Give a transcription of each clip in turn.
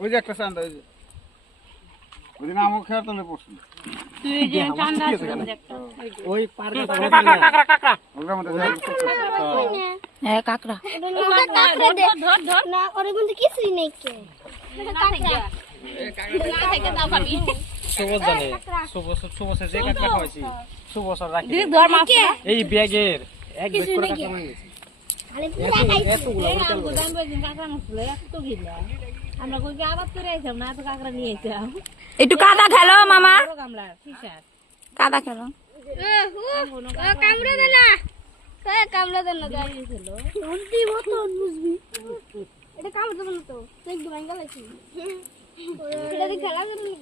ওই যে একটা চান্দা ওই যে নামও খেয়ার তলে পড়ছে ওই কাকড়া কিছুই নেই এই ব্যাগের এক একটু কাদা খেলো মামা কাদা খেলো কামড়া দেন না এটা কামড় দেবেন তো একদম ভাঙা লাগছে খেলা করে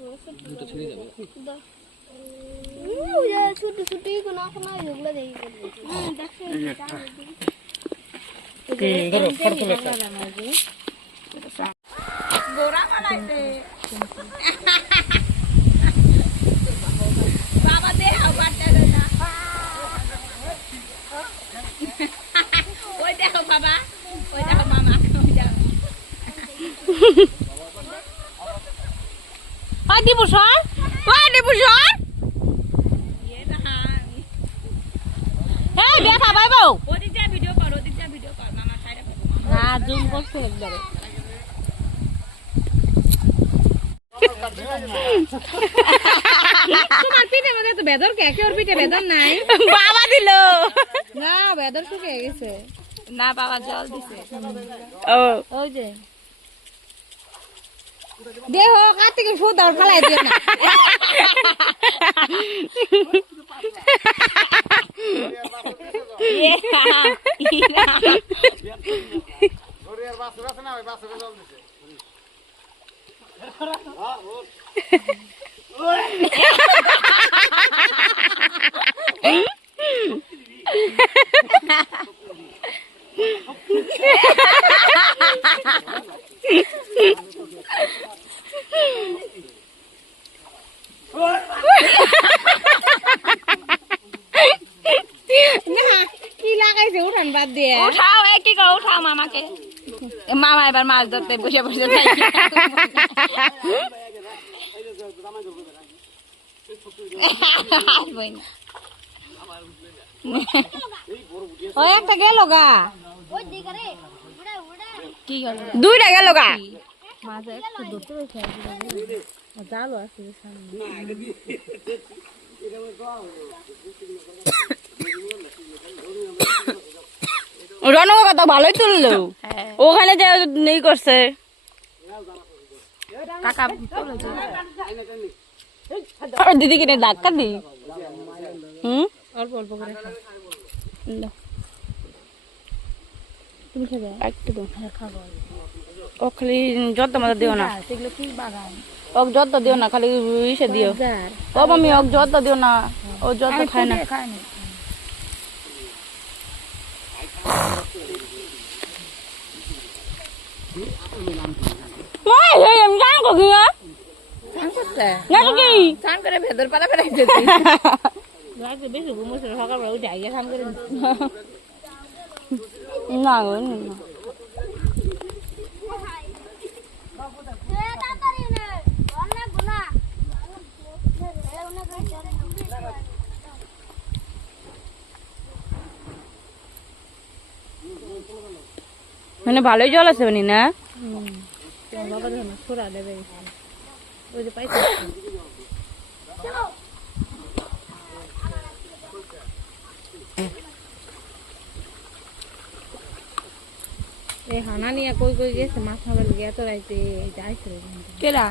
ছোট ছোট কোনা কোনা এগুলো দেখি গোরা বানাইছে বাবা দে আবারটা না ওই দেখো বাবা ওই দেখো মামা ওই দেখো ওই দীপুষণ এই দেখা পাইবো ওদিক যা ভিডিও কর মামা সাইডে না জুম করছে একবারে তোমার পিঠের মধ্যে তো বেদর কে ওর পিঠে বেদর নাই বাবা দিল না বেদর শুকিয়ে গেছে না বাবা জল দিছে ও ওই যে দেহ কার্তিকের ফুদার ফেলাই দিও না কি লাগাইছে উঠান বাদ দিয়ে উঠাও কি করে উঠাও মামাকে মামা এবার মাছ ধরতে বসে বসে ওই একটা গেল গা কি গেল দুইটা গেল গা মাছ একটু ধরতে রয়েছে জালও আছে রনকা তো ভালোই তুললো ওখানে যে নেই করছে কাকা দিদি কিনে ধাক্কা দি অল্প অল্প করে তুমি খেবে একটু খাবো ও খালি যত মতো দিও না সেগুলো কি বাগান ওক যত দিও না খালি ইসে দিও ও মামি ওক যত দিও না ও যত খায় না স্নান করে ভেতর পালা বেড়াইছে বেশি ঘুমোচ্ছে সকালবেলা উঠে আগে স্নান করে না গো মানে ভালোই জল আছে মানে না বাবা ধরুন ছোড়া দেবে ওই যে পাইছে এই হানা নিয়ে কই কই গেছে মাছ মারবার গিয়ে তো রাইতে যাইছে কেরা